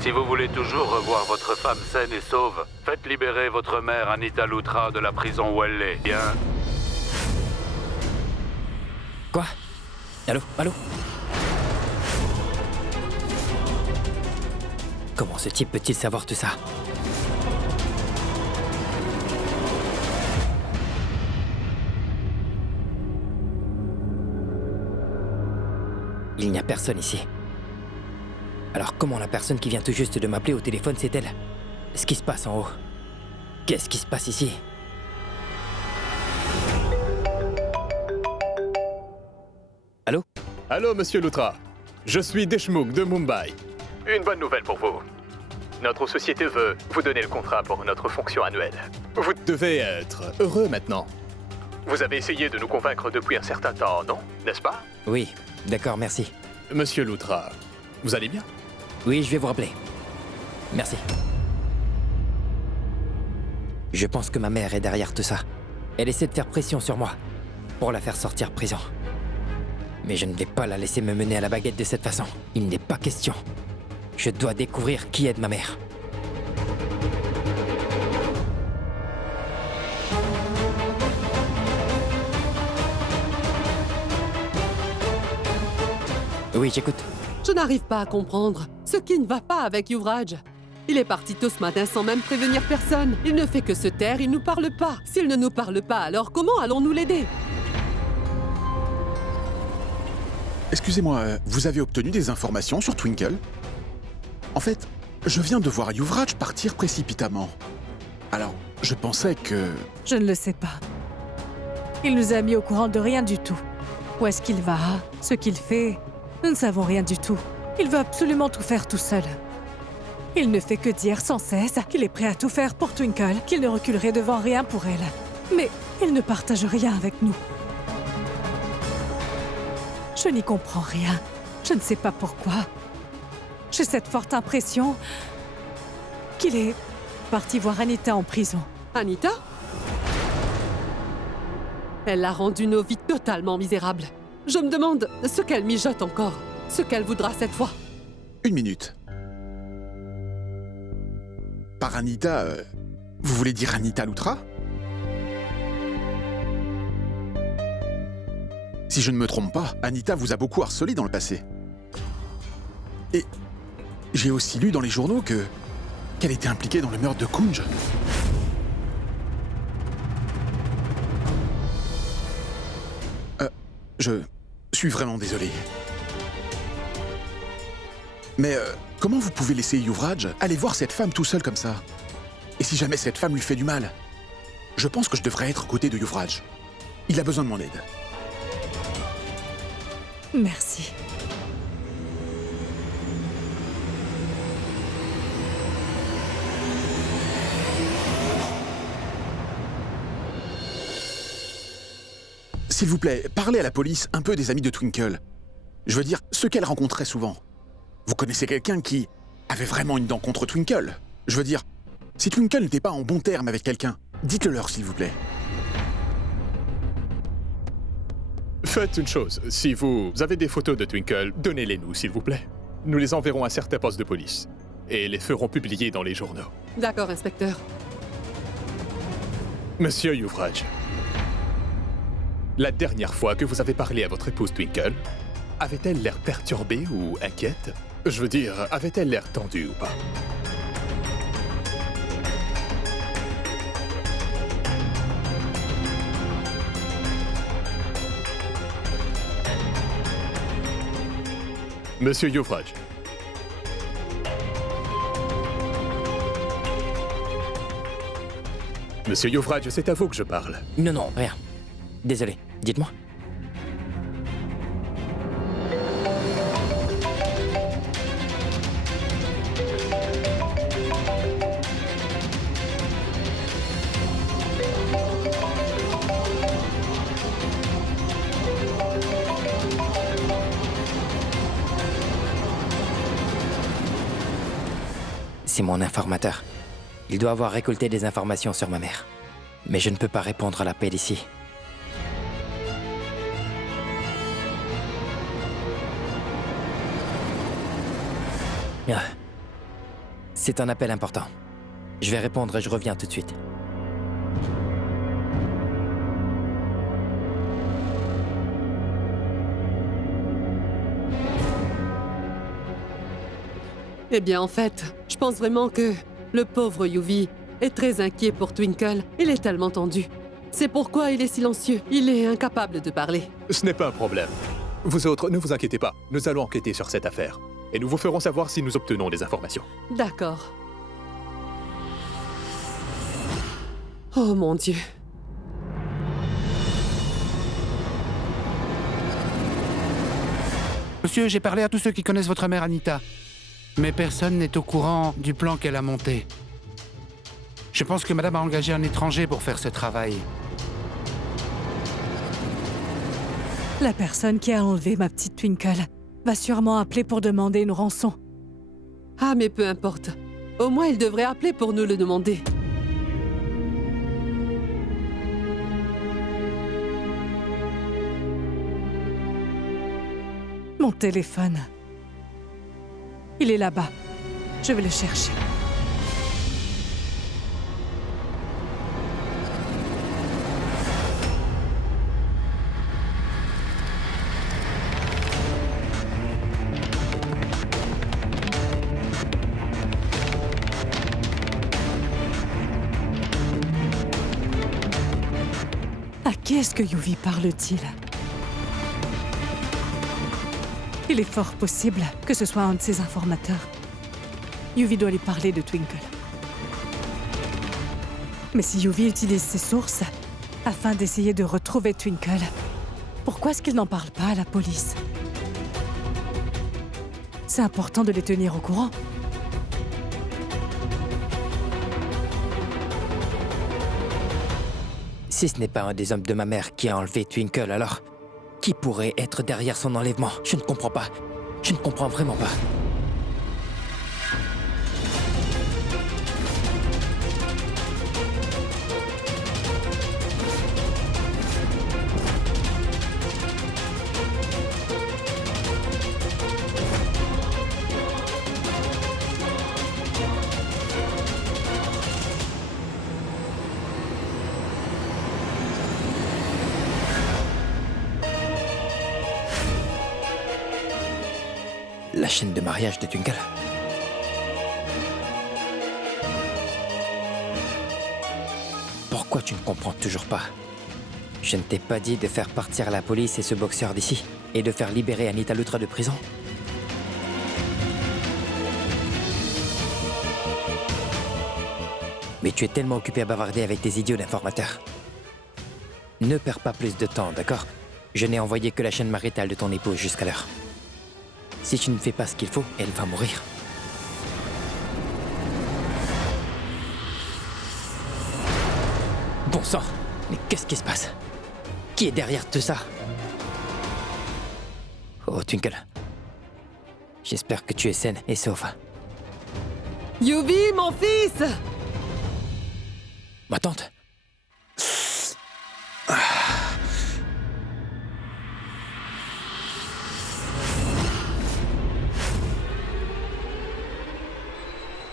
Si vous voulez toujours revoir votre femme saine et sauve, faites libérer votre mère Anita Lutra de la prison où elle est. Bien. Quoi? Allô? Allô? Comment ce type peut-il savoir tout ça? Il n'y a personne ici. Alors comment la personne qui vient tout juste de m'appeler au téléphone, c'est elle? Ce qui se passe en haut? Qu'est-ce qui se passe ici? Allô? Allô, monsieur Lutra. Je suis Deshmukh de Mumbai. Une bonne nouvelle pour vous. Notre société veut vous donner le contrat pour notre fonction annuelle. Vous devez être heureux maintenant. Vous avez essayé de nous convaincre depuis un certain temps, non? N'est-ce pas? Oui, d'accord, merci. Monsieur Lutra, vous allez bien? Oui, je vais vous rappeler. Merci. Je pense que ma mère est derrière tout ça. Elle essaie de faire pression sur moi pour la faire sortir de prison. Mais je ne vais pas la laisser me mener à la baguette de cette façon. Il n'est pas question. Je dois découvrir qui aide ma mère. Oui, j'écoute. Je n'arrive pas à comprendre ce qui ne va pas avec Yuvraj. Il est parti tôt ce matin sans même prévenir personne. Il ne fait que se taire, il nous parle pas. S'il ne nous parle pas, alors comment allons-nous l'aider? Excusez-moi, vous avez obtenu des informations sur Twinkle? En fait, je viens de voir Yuvraj partir précipitamment. Alors, je pensais que... Je ne le sais pas. Il nous a mis au courant de rien du tout. Où est-ce qu'il va? Ce qu'il fait? Nous ne savons rien du tout. Il veut absolument tout faire tout seul. Il ne fait que dire sans cesse qu'il est prêt à tout faire pour Twinkle, qu'il ne reculerait devant rien pour elle. Mais il ne partage rien avec nous. Je n'y comprends rien. Je ne sais pas pourquoi. J'ai cette forte impression qu'il est parti voir Anita en prison. Anita? Elle a rendu nos vies totalement misérables. Je me demande ce qu'elle mijote encore, ce qu'elle voudra cette fois. Une minute. Par Anita, vous voulez dire Anita Lutra? Si je ne me trompe pas, Anita vous a beaucoup harcelé dans le passé. Et j'ai aussi lu dans les journaux qu'elle était impliquée dans le meurtre de Kunj. Je suis vraiment désolé. Mais comment vous pouvez laisser Yuvraj aller voir cette femme tout seul comme ça? Et si jamais cette femme lui fait du mal? Je pense que je devrais être aux côtés de Yuvraj. Il a besoin de mon aide. Merci. S'il vous plaît, parlez à la police un peu des amis de Twinkle. Je veux dire, ceux qu'elle rencontrait souvent. Vous connaissez quelqu'un qui avait vraiment une dent contre Twinkle? Je veux dire, si Twinkle n'était pas en bon terme avec quelqu'un, dites-le leur, s'il vous plaît. Faites une chose. Si vous avez des photos de Twinkle, donnez-les-nous, s'il vous plaît. Nous les enverrons à certains postes de police. Et les ferons publier dans les journaux. D'accord, inspecteur. Monsieur Yuvraj, la dernière fois que vous avez parlé à votre épouse Twinkle, avait-elle l'air perturbée ou inquiète? Je veux dire, avait-elle l'air tendue ou pas? Monsieur Yuvraj. Monsieur Yuvraj, c'est à vous que je parle. Non, non, rien. Désolé, dites-moi. C'est mon informateur. Il doit avoir récolté des informations sur ma mère. Mais je ne peux pas répondre à l'appel ici. Ah. C'est un appel important. Je vais répondre et je reviens tout de suite. Eh bien, en fait, je pense vraiment que le pauvre Yuvi est très inquiet pour Twinkle. Il est tellement tendu. C'est pourquoi il est silencieux. Il est incapable de parler. Ce n'est pas un problème. Vous autres, ne vous inquiétez pas. Nous allons enquêter sur cette affaire. Et nous vous ferons savoir si nous obtenons des informations. D'accord. Oh mon Dieu. Monsieur, j'ai parlé à tous ceux qui connaissent votre mère Anita. Mais personne n'est au courant du plan qu'elle a monté. Je pense que madame a engagé un étranger pour faire ce travail. La personne qui a enlevé ma petite Twinkle va sûrement appeler pour demander une rançon. Ah, mais peu importe. Au moins, il devrait appeler pour nous le demander. Mon téléphone. Il est là-bas. Je vais le chercher. À qui est-ce que Yuvi parle-t-il? Il est fort possible que ce soit un de ses informateurs. Yuvi doit lui parler de Twinkle. Mais si Yuvi utilise ses sources afin d'essayer de retrouver Twinkle, pourquoi est-ce qu'il n'en parle pas à la police? C'est important de les tenir au courant. Si ce n'est pas un des hommes de ma mère qui a enlevé Twinkle, alors qui pourrait être derrière son enlèvement? Je ne comprends pas. Je ne comprends vraiment pas. La chaîne de mariage de Twinkle. Pourquoi tu ne comprends toujours pas? Je ne t'ai pas dit de faire partir la police et ce boxeur d'ici, et de faire libérer Anita Lutra de prison? Mais tu es tellement occupé à bavarder avec tes idiots d'informateurs. Ne perds pas plus de temps, d'accord? Je n'ai envoyé que la chaîne maritale de ton épouse jusqu'à l'heure. Si tu ne fais pas ce qu'il faut, elle va mourir. Bon sang, mais qu'est-ce qui se passe? Qui est derrière tout ça? Oh, Twinkle. J'espère que tu es saine et sauve. Yuvi, mon fils! Ma tante?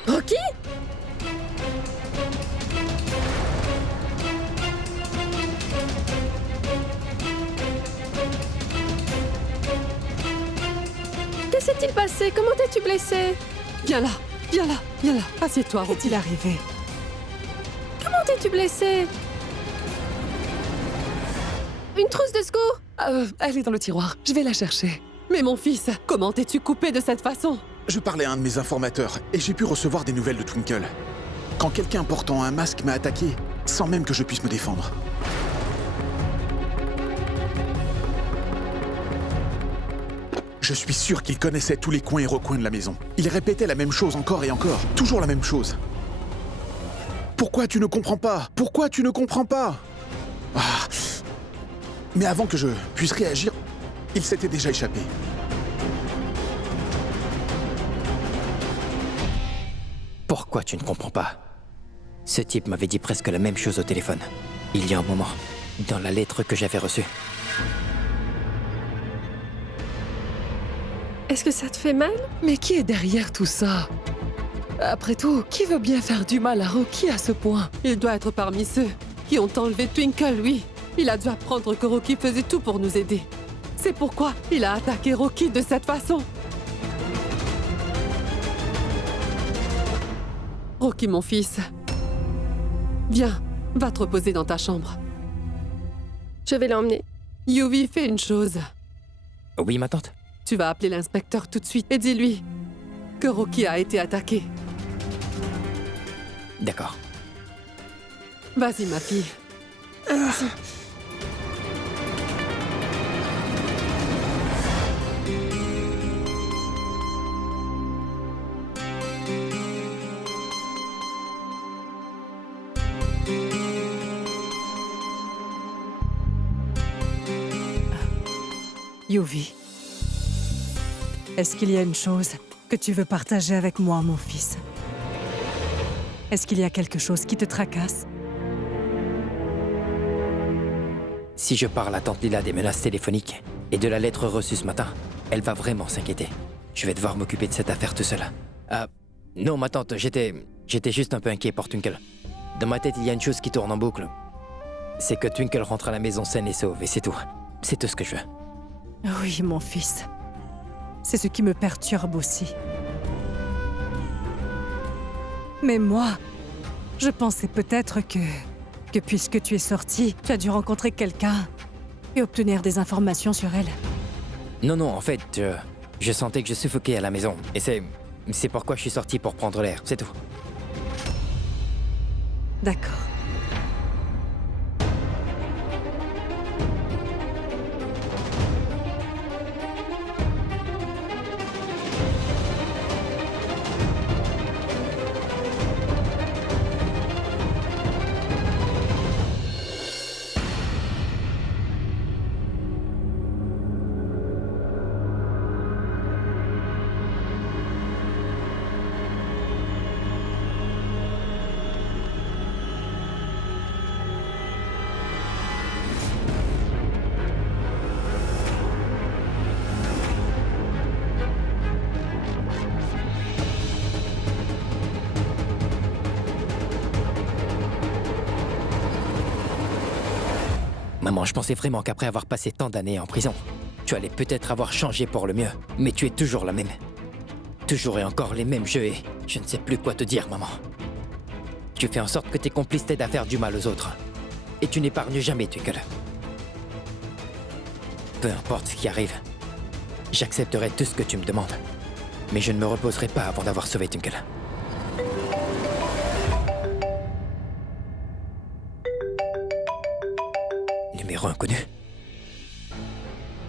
Rocky? Que s'est-il passé? Comment t'es-tu blessé? Viens là, viens là, viens là. Assieds-toi, Rocky. Qu'est-il arrivé? Comment t'es-tu blessé? Une trousse de secours? Elle est dans le tiroir. Je vais la chercher. Mais mon fils, comment t'es-tu coupé de cette façon? Je parlais à un de mes informateurs et j'ai pu recevoir des nouvelles de Twinkle. Quand quelqu'un portant un masque m'a attaqué, sans même que je puisse me défendre. Je suis sûr qu'il connaissait tous les coins et recoins de la maison. Il répétait la même chose encore et encore, toujours la même chose. Pourquoi tu ne comprends pas? Pourquoi tu ne comprends pas? Ah. Mais avant que je puisse réagir, il s'était déjà échappé. Pourquoi tu ne comprends pas? Ce type m'avait dit presque la même chose au téléphone. Il y a un moment, dans la lettre que j'avais reçue. Est-ce que ça te fait mal? Mais qui est derrière tout ça? Après tout, qui veut bien faire du mal à Rocky à ce point? Il doit être parmi ceux qui ont enlevé Twinkle, oui. Il a dû apprendre que Rocky faisait tout pour nous aider. C'est pourquoi il a attaqué Rocky de cette façon. Rocky, mon fils. Viens, va te reposer dans ta chambre. Je vais l'emmener. Yuvi, fais une chose. Oui, ma tante? Tu vas appeler l'inspecteur tout de suite et dis-lui que Rocky a été attaqué. D'accord. Vas-y, ma fille. Allons-y. Yuvi, est-ce qu'il y a une chose que tu veux partager avec moi, mon fils? Est-ce qu'il y a quelque chose qui te tracasse? Si je parle à tante Lila des menaces téléphoniques et de la lettre reçue ce matin, elle va vraiment s'inquiéter. Je vais devoir m'occuper de cette affaire tout seul. Non, ma tante, j'étais juste un peu inquiet pour Twinkle. Dans ma tête, il y a une chose qui tourne en boucle. C'est que Twinkle rentre à la maison saine et sauve, et c'est tout. C'est tout ce que je veux. Oui, mon fils. C'est ce qui me perturbe aussi. Mais moi, je pensais peut-être que puisque tu es sorti, tu as dû rencontrer quelqu'un et obtenir des informations sur elle. Non, en fait, je sentais que je suffoquais à la maison. Et c'est pourquoi je suis sorti pour prendre l'air, c'est tout. D'accord. Maman, je pensais vraiment qu'après avoir passé tant d'années en prison, tu allais peut-être avoir changé pour le mieux. Mais tu es toujours la même. Toujours et encore les mêmes jeux et je ne sais plus quoi te dire, maman. Tu fais en sorte que tes complices t'aident à faire du mal aux autres. Et tu n'épargnes jamais, Twinkle. Peu importe ce qui arrive, j'accepterai tout ce que tu me demandes. Mais je ne me reposerai pas avant d'avoir sauvé Twinkle. Numéro inconnu.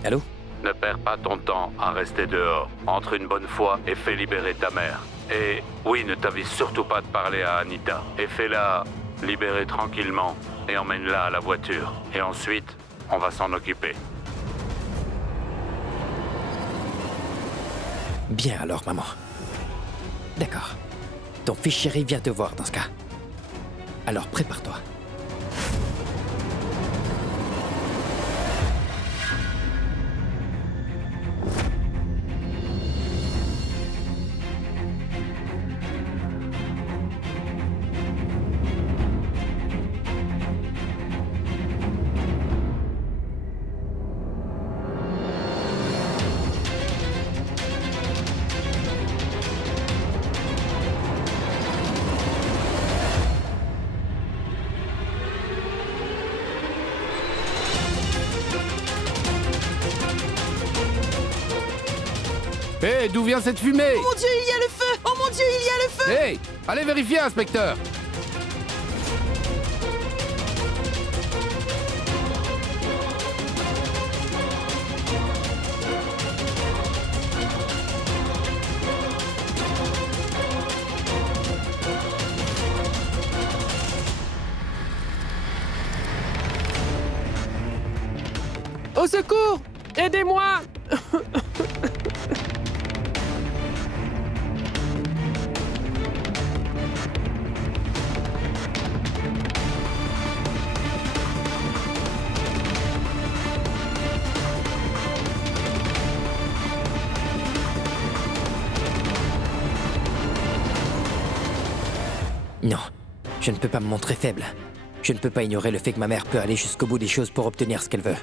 Allô? Ne perds pas ton temps à rester dehors. Entre une bonne fois et fais libérer ta mère. Et oui, ne t'avise surtout pas de parler à Anita. Et fais-la libérer tranquillement et emmène-la à la voiture. Et ensuite, on va s'en occuper. Bien alors, maman. D'accord. Ton fils chéri vient te voir dans ce cas. Alors prépare-toi. Hé, d'où vient cette fumée? Oh mon Dieu, il y a le feu! Oh mon Dieu, il y a le feu! Hé, allez vérifier, inspecteur. Au secours! Aidez-moi! Non, je ne peux pas me montrer faible. Je ne peux pas ignorer le fait que ma mère peut aller jusqu'au bout des choses pour obtenir ce qu'elle veut.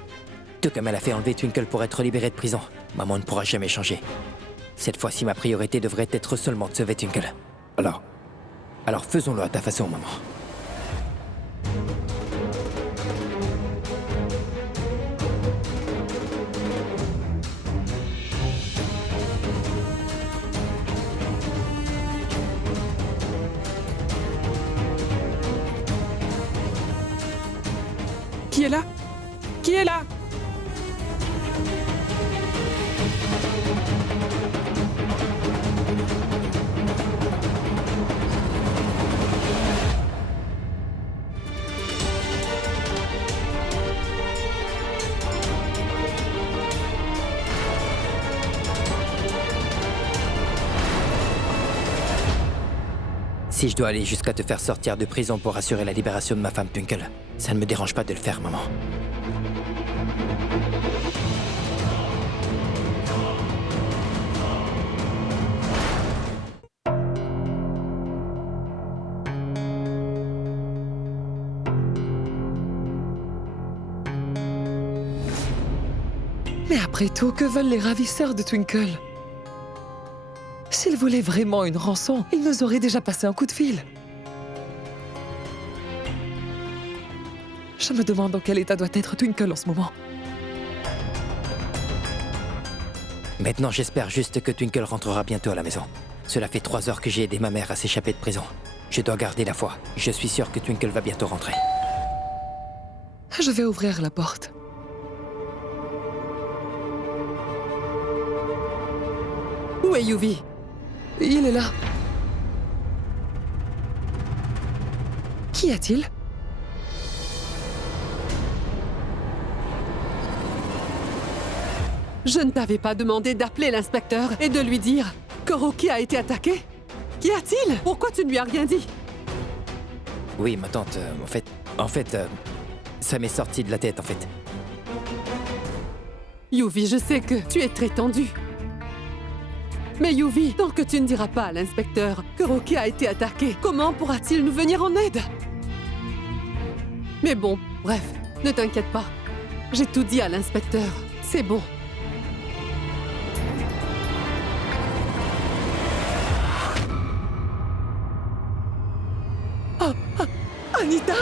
Tout comme elle a fait enlever Twinkle pour être libérée de prison. Maman ne pourra jamais changer. Cette fois-ci, ma priorité devrait être seulement de sauver Twinkle. Alors faisons-le à ta façon, maman. Qui est là? Qui est là? Si je dois aller jusqu'à te faire sortir de prison pour assurer la libération de ma femme Twinkle, ça ne me dérange pas de le faire, maman. Mais après tout, que veulent les ravisseurs de Twinkle? S'ils voulaient vraiment une rançon, ils nous auraient déjà passé un coup de fil. Je me demande dans quel état doit être Twinkle en ce moment. Maintenant, j'espère juste que Twinkle rentrera bientôt à la maison. Cela fait 3 heures que j'ai aidé ma mère à s'échapper de prison. Je dois garder la foi. Je suis sûr que Twinkle va bientôt rentrer. Je vais ouvrir la porte. Où est Yuvi? Il est là. Qu'y a-t-il? Je ne t'avais pas demandé d'appeler l'inspecteur et de lui dire que Rocky a été attaqué? Qu'y a-t-il? Pourquoi tu ne lui as rien dit? Oui, ma tante, en fait, ça m'est sorti de la tête, en fait. Yuvi, je sais que tu es très tendu. Mais Yuvi, tant que tu ne diras pas à l'inspecteur que Rocky a été attaqué, comment pourra-t-il nous venir en aide? Mais bon, bref, ne t'inquiète pas. J'ai tout dit à l'inspecteur. C'est bon. Anita!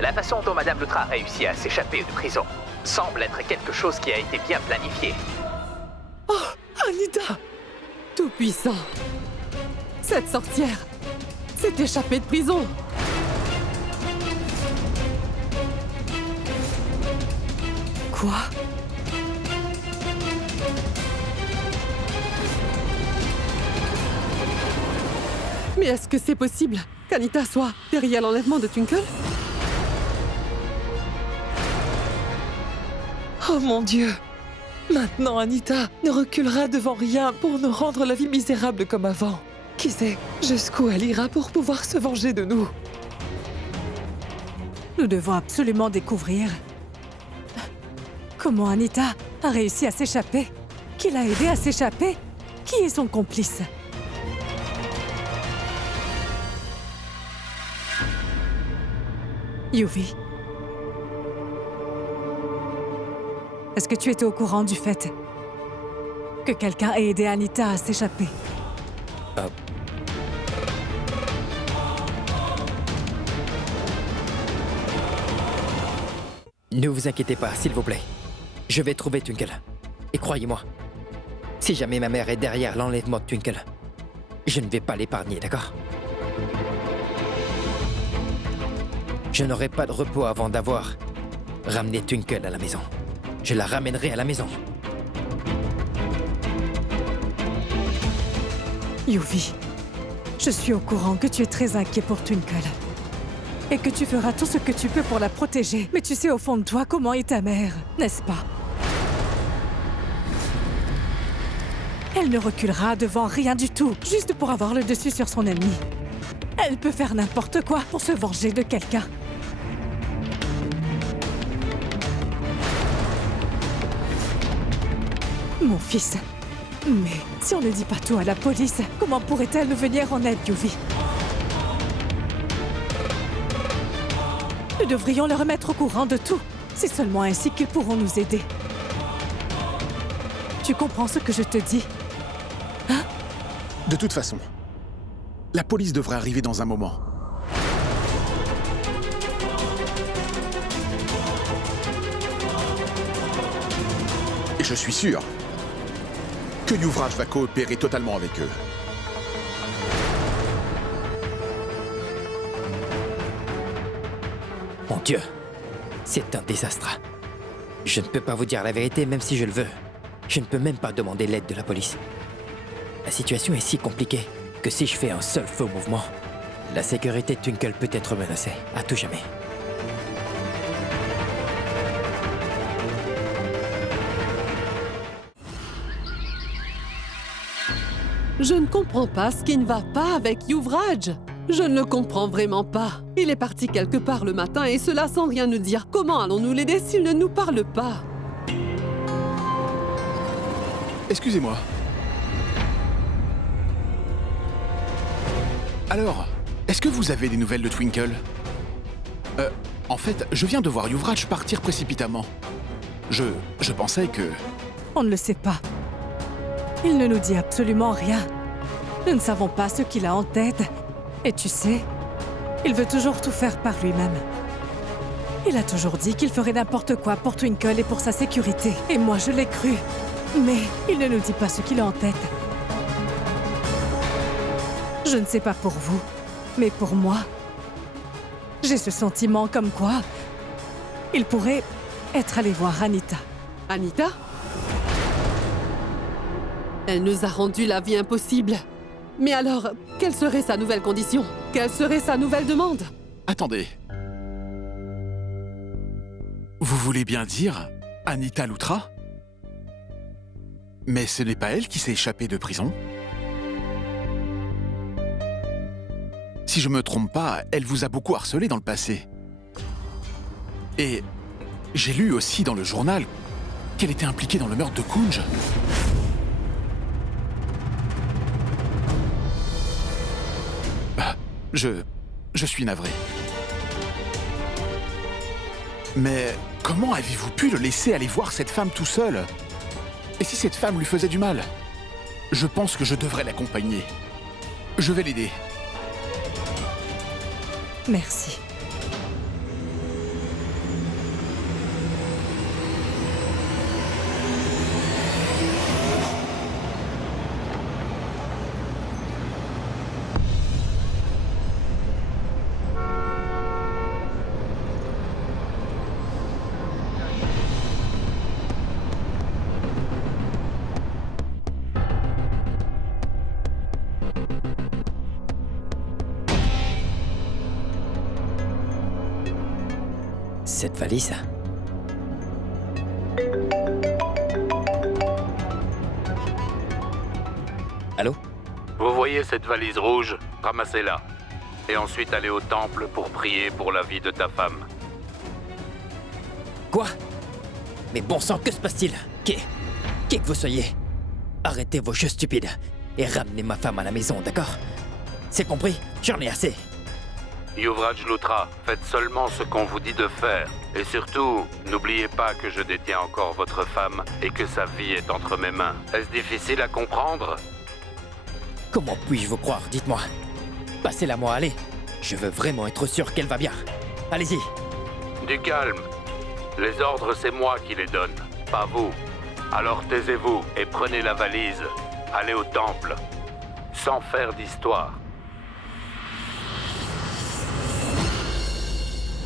La façon dont Madame Loutra a réussi à s'échapper de prison semble être quelque chose qui a été bien planifié. Oh, Anita! Tout-puissant! Cette sorcière s'est échappée de prison! Quoi? Mais est-ce que c'est possible qu'Anita soit derrière l'enlèvement de Twinkle? Oh mon Dieu! Maintenant, Anita ne reculera devant rien pour nous rendre la vie misérable comme avant. Qui sait jusqu'où elle ira pour pouvoir se venger de nous? Nous devons absolument découvrir comment Anita a réussi à s'échapper. Qui l'a aidé à s'échapper? Qui est son complice? Yuvi. Est-ce que tu étais au courant du fait que quelqu'un ait aidé Anita à s'échapper? Ne vous inquiétez pas, s'il vous plaît. Je vais trouver Twinkle. Et croyez-moi, si jamais ma mère est derrière l'enlèvement de Twinkle, je ne vais pas l'épargner, d'accord? Je n'aurai pas de repos avant d'avoir ramené Twinkle à la maison. Je la ramènerai à la maison. Yuvi, je suis au courant que tu es très inquiet pour Twinkle. Et que tu feras tout ce que tu peux pour la protéger. Mais tu sais au fond de toi comment est ta mère, n'est-ce pas? Elle ne reculera devant rien du tout, juste pour avoir le dessus sur son ennemi. Elle peut faire n'importe quoi pour se venger de quelqu'un. Mon fils, Mais si on ne dit pas tout à la police, comment pourrait-elle nous venir en aide, Yuvi? Nous devrions les remettre au courant de tout. C'est seulement ainsi qu'ils pourront nous aider. Tu comprends ce que je te dis? De toute façon, la police devrait arriver dans un moment. Et je suis sûr que Yuvraj va coopérer totalement avec eux. Mon Dieu, c'est un désastre. Je ne peux pas vous dire la vérité même si je le veux. Je ne peux même pas demander l'aide de la police. La situation est si compliquée que si je fais un seul faux mouvement, la sécurité de Twinkle peut être menacée, à tout jamais. Je ne comprends pas ce qui ne va pas avec Yuvraj. Je ne le comprends vraiment pas. Il est parti quelque part le matin et cela sans rien nous dire. Comment allons-nous l'aider s'il ne nous parle pas? Excusez-moi. Alors, est-ce que vous avez des nouvelles de Twinkle? En fait, je viens de voir Yuvraj partir précipitamment. Je pensais que... On ne le sait pas. Il ne nous dit absolument rien. Nous ne savons pas ce qu'il a en tête. Et tu sais, il veut toujours tout faire par lui-même. Il a toujours dit qu'il ferait n'importe quoi pour Twinkle et pour sa sécurité. Et moi, je l'ai cru. Mais il ne nous dit pas ce qu'il a en tête. Je ne sais pas pour vous, mais pour moi, j'ai ce sentiment comme quoi il pourrait être allé voir Anita. Anita? Elle nous a rendu la vie impossible. Mais alors, quelle serait sa nouvelle condition? Quelle serait sa nouvelle demande? Attendez. Vous voulez bien dire Anita Lutra? Mais ce n'est pas elle qui s'est échappée de prison? Si je me trompe pas, elle vous a beaucoup harcelé dans le passé. Et j'ai lu aussi dans le journal qu'elle était impliquée dans le meurtre de Kunj. Je suis navré. Mais comment avez-vous pu le laisser aller voir cette femme tout seul? Et si cette femme lui faisait du mal? Je pense que je devrais l'accompagner. Je vais l'aider. Merci. Cette valise. Allô? Vous voyez cette valise rouge? Ramassez-la. Et ensuite allez au temple pour prier pour la vie de ta femme. Quoi? Mais bon sang, que se passe-t-il? Qui que vous soyez, arrêtez vos jeux stupides et ramenez ma femme à la maison, d'accord? C'est compris? J'en ai assez. Yuvraj Lutra, faites seulement ce qu'on vous dit de faire. Et surtout, n'oubliez pas que je détiens encore votre femme et que sa vie est entre mes mains. Est-ce difficile à comprendre? Comment puis-je vous croire? Dites-moi. Passez-la moi, allez. Je veux vraiment être sûr qu'elle va bien. Allez-y. Du calme. Les ordres, c'est moi qui les donne, pas vous. Alors taisez-vous et prenez la valise. Allez au temple. Sans faire d'histoire.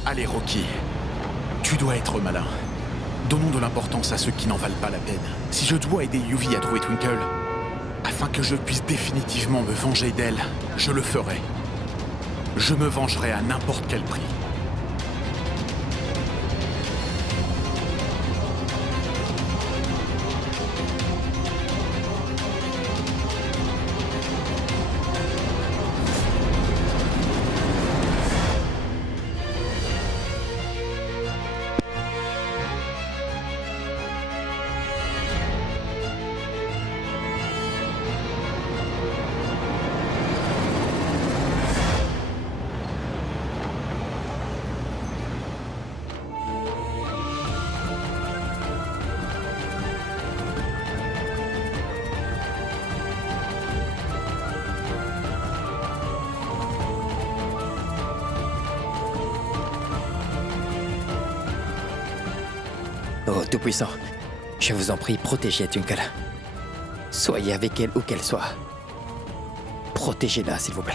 Allez, Rocky. Tu dois être malin. Donnons de l'importance à ceux qui n'en valent pas la peine. Si je dois aider Yuvi à trouver Twinkle, afin que je puisse définitivement me venger d'elle, je le ferai. Je me vengerai à n'importe quel prix. Oh, Tout-Puissant, je vous en prie, protégez Twinkle. Soyez avec elle où qu'elle soit. Protégez-la, s'il vous plaît.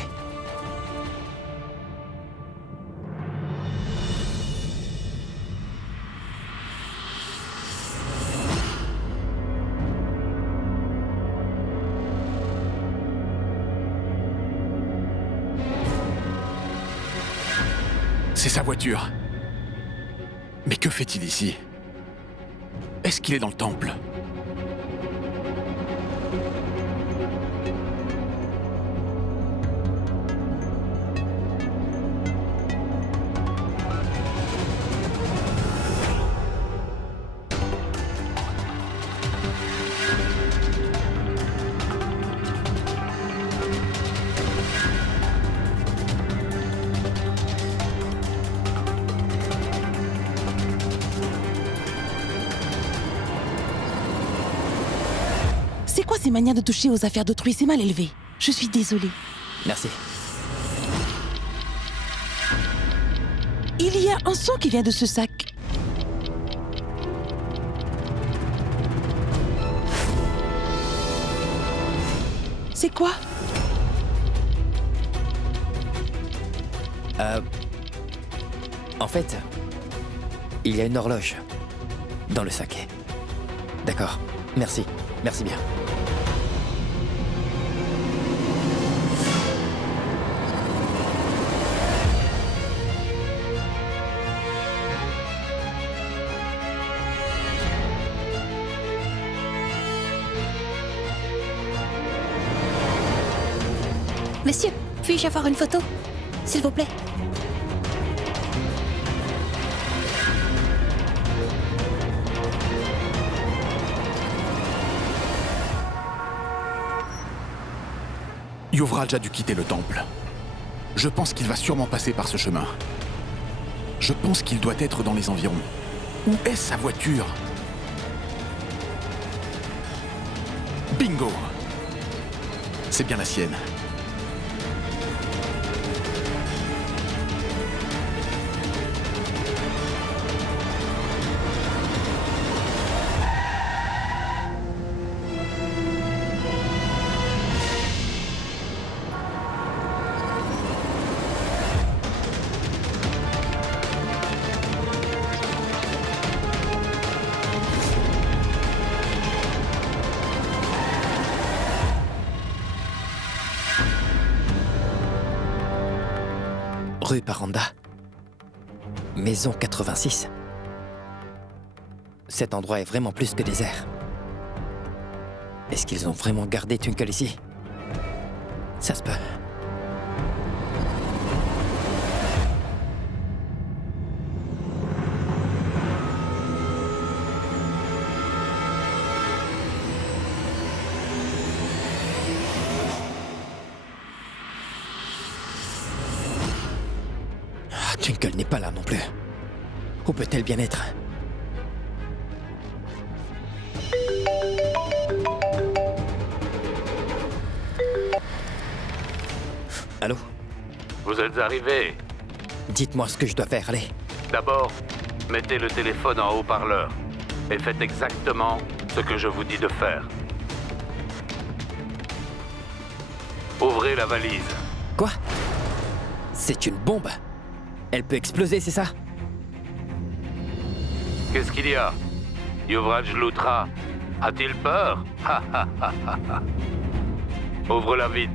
C'est sa voiture. Mais que fait-il ici? Est-ce qu'il est dans le temple? C'est quoi ces manières de toucher aux affaires d'autrui? C'est mal élevé. Je suis désolée. Merci. Il y a un son qui vient de ce sac. C'est quoi? En fait, il y a une horloge dans le sac. D'accord. Merci. Merci bien. Monsieur, puis-je avoir une photo? S'il vous plaît. Yuvraj a dû quitter le temple. Je pense qu'il va sûrement passer par ce chemin. Je pense qu'il doit être dans les environs. Où est sa voiture? Bingo! C'est bien la sienne. Rue Paranda. Maison 86. Cet endroit est vraiment plus que désert. Est-ce qu'ils ont vraiment gardé Twinkle ici? Ça se peut. Twinkle n'est pas là non plus. Où peut-elle bien être? Allô? Vous êtes arrivés. Dites-moi ce que je dois faire, allez. D'abord, mettez le téléphone en haut-parleur et faites exactement ce que je vous dis de faire. Ouvrez la valise. Quoi? C'est une bombe. Elle peut exploser, c'est ça? Qu'est-ce qu'il y a? Yuvraj Luthra a-t-il peur? Ouvre-la vite.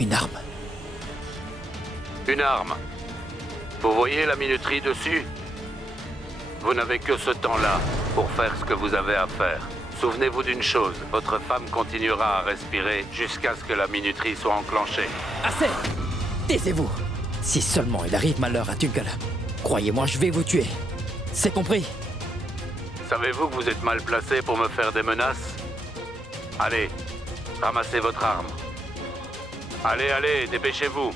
Une arme. Une arme. Vous voyez la minuterie dessus? Vous n'avez que ce temps-là pour faire ce que vous avez à faire. Souvenez-vous d'une chose, votre femme continuera à respirer jusqu'à ce que la minuterie soit enclenchée. Assez! Taisez-vous! Si seulement il arrive malheur à Twinkle, croyez-moi, je vais vous tuer. C'est compris? Savez-vous que vous êtes mal placé pour me faire des menaces? Allez, ramassez votre arme. Allez, allez, dépêchez-vous.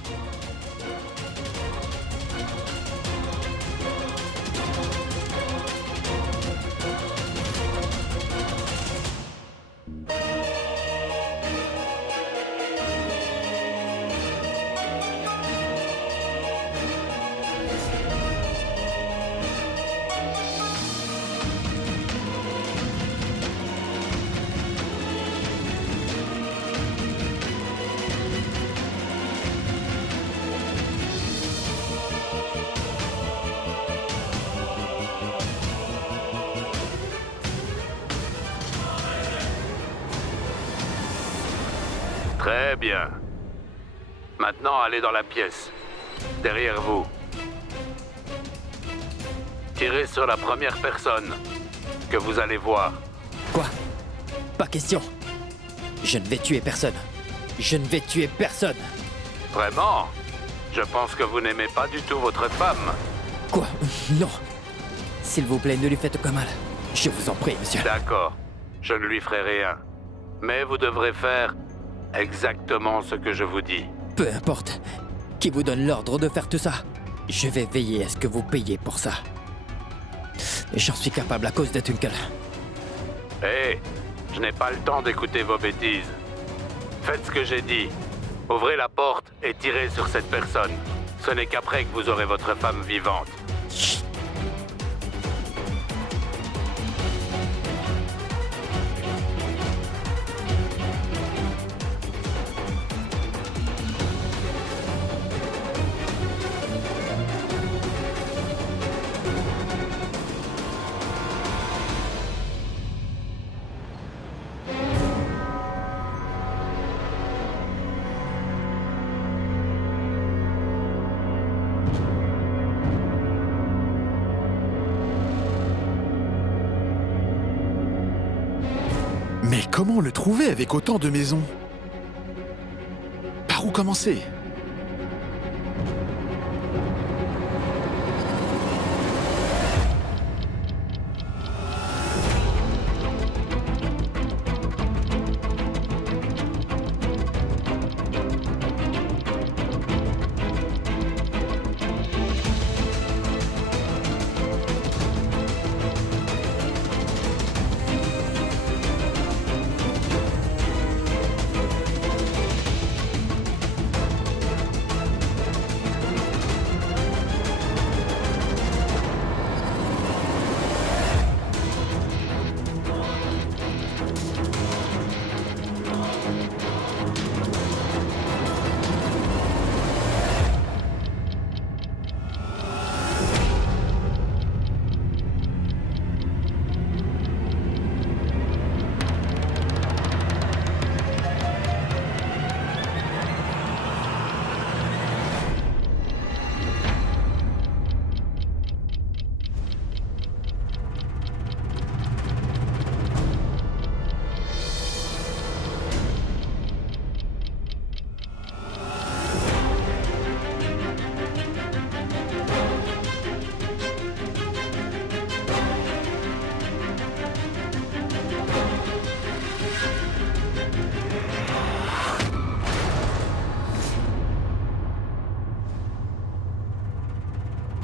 Très bien. Maintenant, allez dans la pièce. Derrière vous. Tirez sur la première personne que vous allez voir. Quoi? Pas question. Je ne vais tuer personne. Je ne vais tuer personne. Vraiment? Je pense que vous n'aimez pas du tout votre femme. Quoi? Non. S'il vous plaît, ne lui faites aucun mal. Je vous en prie, monsieur. D'accord. Je ne lui ferai rien. Mais vous devrez faire exactement ce que je vous dis. Peu importe. Qui vous donne l'ordre de faire tout ça? Je vais veiller à ce que vous payiez pour ça. J'en suis capable à cause de Twinkle. Hé, je n'ai pas le temps d'écouter vos bêtises. Faites ce que j'ai dit. Ouvrez la porte et tirez sur cette personne. Ce n'est qu'après que vous aurez votre femme vivante. Chut. Mais comment le trouver avec autant de maisons? Par où commencer?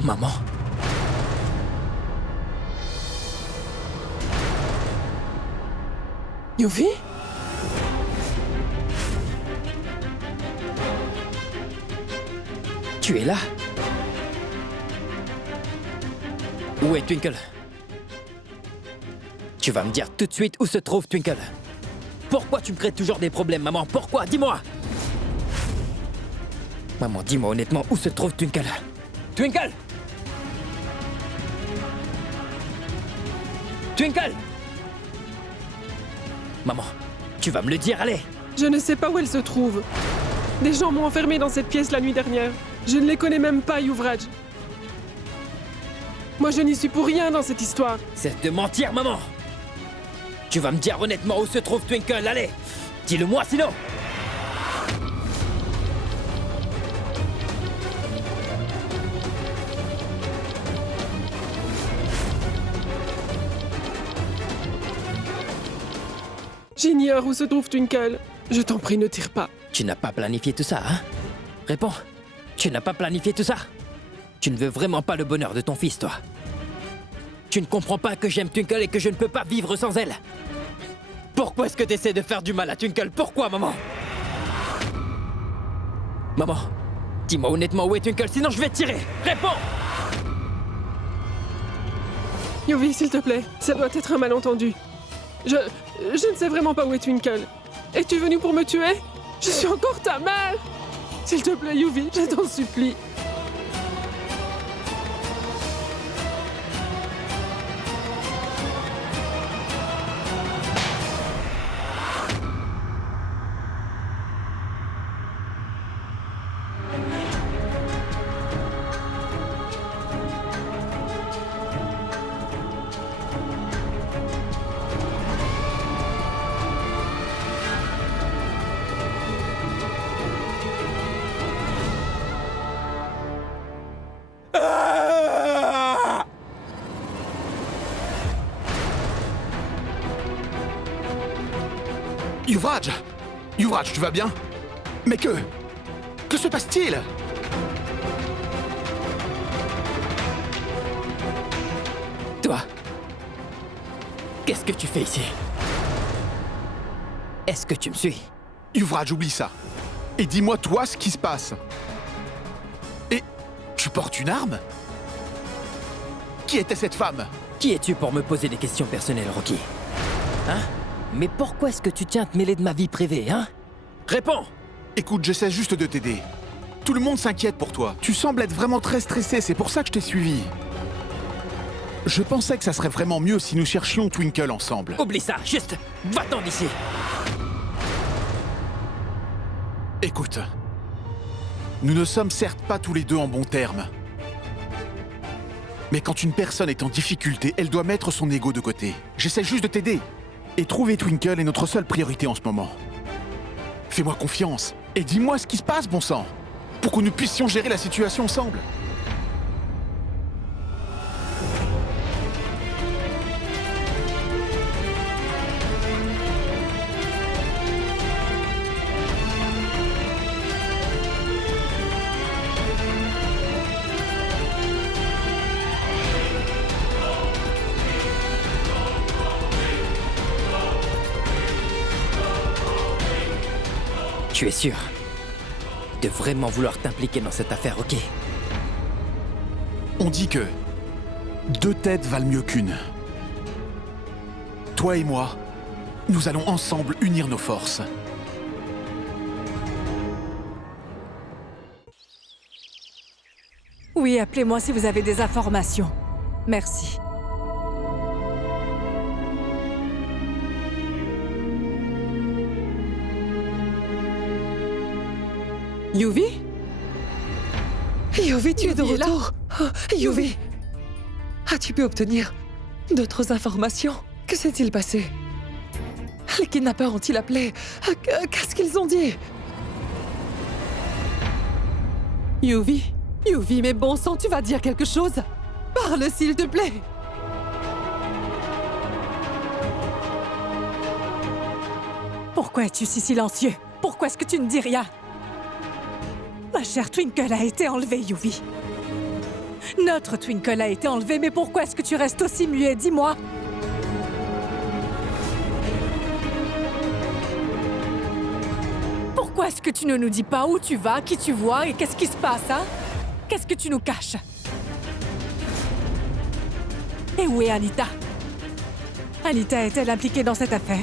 Maman? Yuffie? Tu es là? Où est Twinkle? Tu vas me dire tout de suite où se trouve Twinkle. Pourquoi tu me crées toujours des problèmes, maman? Pourquoi? Dis-moi! Maman, dis-moi honnêtement où se trouve Twinkle. Twinkle! Twinkle! Maman, tu vas me le dire, allez! Je ne sais pas où elle se trouve. Des gens m'ont enfermé dans cette pièce la nuit dernière. Je ne les connais même pas, Yuvraj. Moi, je n'y suis pour rien dans cette histoire. Cesse de mentir, maman! Tu vas me dire honnêtement où se trouve Twinkle, allez! Dis-le-moi sinon! J'ignore où se trouve Twinkle. Je t'en prie, ne tire pas. Tu n'as pas planifié tout ça, hein? Réponds. Tu n'as pas planifié tout ça? Tu ne veux vraiment pas le bonheur de ton fils, toi? Tu ne comprends pas que j'aime Twinkle et que je ne peux pas vivre sans elle? Pourquoi est-ce que tu essaies de faire du mal à Twinkle? Pourquoi, maman? Maman, dis-moi honnêtement où est Twinkle, sinon je vais tirer! Réponds! Yuvi, s'il te plaît, ça doit être un malentendu. Je ne sais vraiment pas où est Twinkle. Es-tu venu pour me tuer? Je suis encore ta mère! S'il te plaît, Yuvi, je t'en supplie. Yuvraj! Yuvraj, tu vas bien? Mais que se passe-t-il? Toi, qu'est-ce que tu fais ici? Est-ce que tu me suis? Yuvraj, oublie ça. Et dis-moi, toi, ce qui se passe. Et tu portes une arme? Qui était cette femme? Qui es-tu pour me poser des questions personnelles, Rocky? Hein? Mais pourquoi est-ce que tu tiens à te mêler de ma vie privée, hein? Réponds! Écoute, j'essaie juste de t'aider. Tout le monde s'inquiète pour toi. Tu sembles être vraiment très stressé, c'est pour ça que je t'ai suivi. Je pensais que ça serait vraiment mieux si nous cherchions Twinkle ensemble. Oublie ça, juste va-t'en d'ici! Écoute, nous ne sommes certes pas tous les deux en bons termes. Mais quand une personne est en difficulté, elle doit mettre son ego de côté. J'essaie juste de t'aider. Et trouver Twinkle est notre seule priorité en ce moment. Fais-moi confiance et dis-moi ce qui se passe, bon sang, pour que nous puissions gérer la situation ensemble. Tu es sûr de vraiment vouloir t'impliquer dans cette affaire, ok? On dit que 2 têtes valent mieux qu'une. Toi et moi, nous allons ensemble unir nos forces. Oui, appelez-moi si vous avez des informations. Merci. Yuvi? Yuvi, tu es de Yuvi est là. retour. Oh, Yuvi, as-tu pu obtenir d'autres informations? Que s'est-il passé? Les kidnappeurs ont-ils appelé? Qu'est-ce qu'ils ont dit? Yuvi? Yuvi, mais bon sang, tu vas dire quelque chose? Parle, s'il te plaît! Pourquoi es-tu si silencieux? Pourquoi est-ce que tu ne dis rien? Ma chère Twinkle a été enlevée, Yuvi. Notre Twinkle a été enlevée, mais pourquoi est-ce que tu restes aussi muet? Dis-moi. Pourquoi est-ce que tu ne nous dis pas où tu vas, qui tu vois et qu'est-ce qui se passe, hein? Qu'est-ce que tu nous caches? Et où est Anita? Anita est-elle impliquée dans cette affaire?